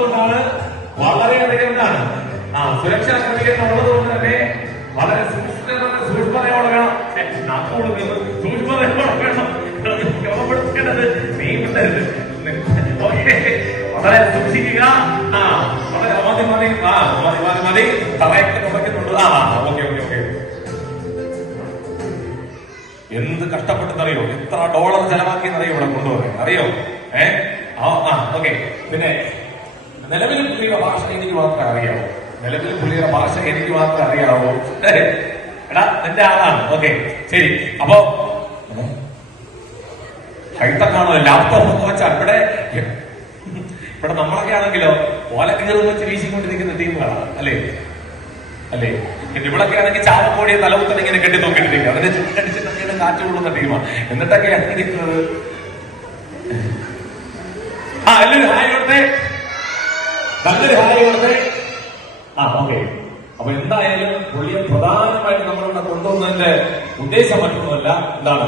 വളരെയധികം എന്താണ് സുരക്ഷാ ക്രമീകരണം ഉള്ളതുകൊണ്ട് തന്നെ വളരെ സൂക്ഷ്മതയോടെ വേണം ക്രമപ്പെടുത്തേണ്ടത് നിയമത്തരുത്. വളരെ സൂക്ഷിക്കുക. വളരെ മതി മതി മതി തറയൊക്കെ തുടക്കുന്നുണ്ട്. Okay okay okay. എന്ത് കഷ്ടപ്പെട്ടെന്നറിയോ, എത്ര ഡോളർ ചെലവാക്കിയെന്നറിയോ ഇവിടെ കൊണ്ടുപോകാൻ അറിയോ? ഓക്കെ. പിന്നെ നിലവിൽ പുള്ളിയുടെ ഭാഷ എനിക്ക് മാത്രമേ അറിയാവൂ. നിലവിൽ പുള്ളിയുടെ ഭാഷ എനിക്ക് മാത്രമേ അറിയാവൂ. എടാ നിന്റെ ആളാണ്. ഓക്കെ ശരി. അപ്പോ ഹൈടെക്കാണോ ലാപ്ടോപ്പ് ഒക്കെ വെച്ചാൽ ഇവിടെ നമ്മളൊക്കെ ആണെങ്കിലോ ഓലക്കീറും വെച്ച് വീശിക്കൊണ്ടിരിക്കുന്ന ടീമുകളാണ് അല്ലേ അല്ലേ. ഇവിടൊക്കെ ആണെങ്കിൽ ചാവക്കോടിയെ തലവുത്തന്നെ ഇങ്ങനെ കെട്ടി നോക്കിയിട്ടിരിക്കുക. അതിനെ ചുറ്റടിച്ചിട്ടൊക്കെയാണ് കാറ്റ് കൊള്ളുന്ന ടീമാണ്. എന്നിട്ടൊക്കെയാണ് ഇരിക്കുന്നത്. എല്ലാവരും ഹായ് കൊടുത്തേ, നല്ലൊരു ഹായ് കൊടുത്തേ. ഓക്കെ. അപ്പൊ എന്തായാലും പുള്ളിയെ പ്രധാനമായിട്ട് നമ്മളിവിടെ കൊണ്ടുവന്നതിന്റെ ഉദ്ദേശം മറ്റൊന്നുമല്ല. എന്താണ്